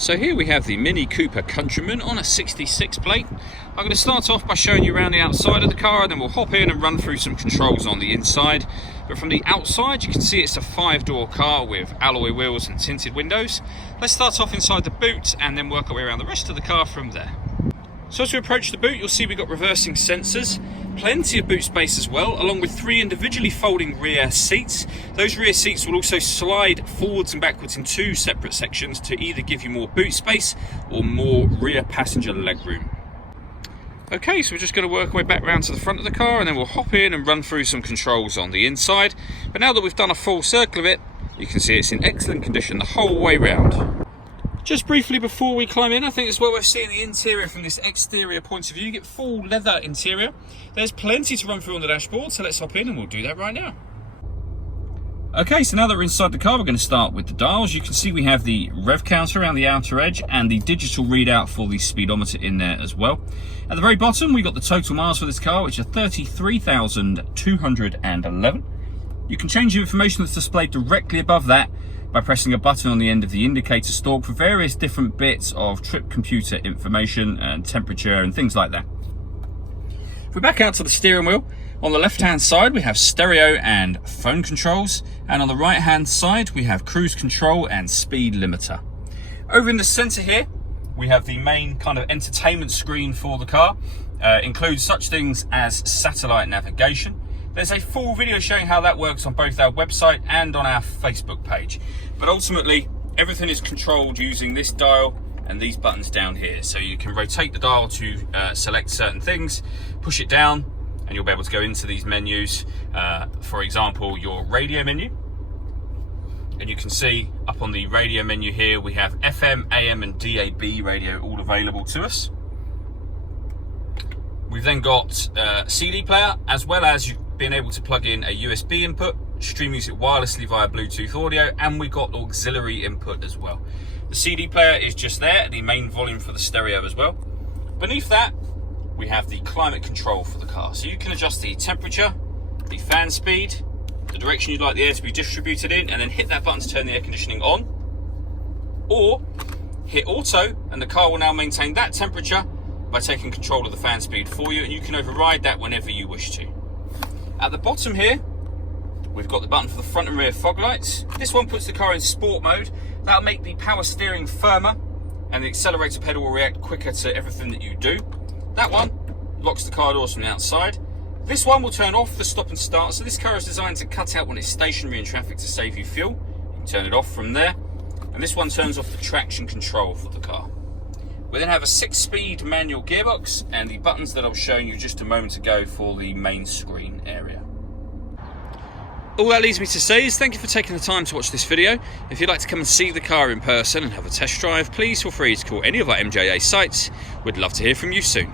So here we have the Mini Cooper Countryman on a 66 plate. I'm going to start off by showing you around the outside of the car, and then we'll hop in and run through some controls on the inside. But from the outside you can see it's a 5-door car with alloy wheels and tinted windows. Let's start off inside the boot and then work our way around the rest of the car from there. So as we approach the boot, you'll see we've got reversing sensors, plenty of boot space as well, along with 3 individually folding rear seats. Those rear seats will also slide forwards and backwards in 2 separate sections to either give you more boot space or more rear passenger legroom. Okay, so we're just going to work our way back round to the front of the car, and then we'll hop in and run through some controls on the inside. But now that we've done a full circle of it, you can see it's in excellent condition the whole way round. Just briefly before we climb in, I think it's well worth seeing the interior from this exterior point of view. You get full leather interior. There's plenty to run through on the dashboard, so let's hop in and we'll do that right now. Okay, so now that we're inside the car, we're going to start with the dials. You can see we have the rev counter around the outer edge and the digital readout for the speedometer in there as well. At the very bottom, we've got the total miles for this car, which are 33,211. You can change the information that's displayed directly above that by pressing a button on the end of the indicator stalk for various different bits of trip computer information and temperature and things like that. If we're back out to the steering wheel, on the left hand side we have stereo and phone controls, and on the right hand side we have cruise control and speed limiter. Over in the center here we have the main kind of entertainment screen for the car. Includes such things as satellite navigation. There's a full video showing how that works on both our website and on our Facebook page. But ultimately, everything is controlled using this dial and these buttons down here. So you can rotate the dial to select certain things, push it down, and you'll be able to go into these menus. For example, your radio menu. And you can see up on the radio menu here, we have FM, AM, and DAB radio all available to us. We've then got a CD player, as well as being able to plug in a USB input, stream music wirelessly via Bluetooth audio, and we've got auxiliary input as well. The CD player is just there, the main volume for the stereo as well. Beneath that, we have the climate control for the car. So you can adjust the temperature, the fan speed, the direction you'd like the air to be distributed in, and then hit that button to turn the air conditioning on. Or hit auto, and the car will now maintain that temperature by taking control of the fan speed for you, and you can override that whenever you wish to. At the bottom here, we've got the button for the front and rear fog lights. This one puts the car in sport mode. That'll make the power steering firmer, and the accelerator pedal will react quicker to everything that you do. That one locks the car doors from the outside. This one will turn off the stop and start. So this car is designed to cut out when it's stationary in traffic to save you fuel. You can turn it off from there. And this one turns off the traction control for the car. We then have a 6-speed manual gearbox and the buttons that I was showing you just a moment ago for the main screen area. All that leaves me to say is thank you for taking the time to watch this video. If you'd like to come and see the car in person and have a test drive, please feel free to call any of our MJA sites. We'd love to hear from you soon.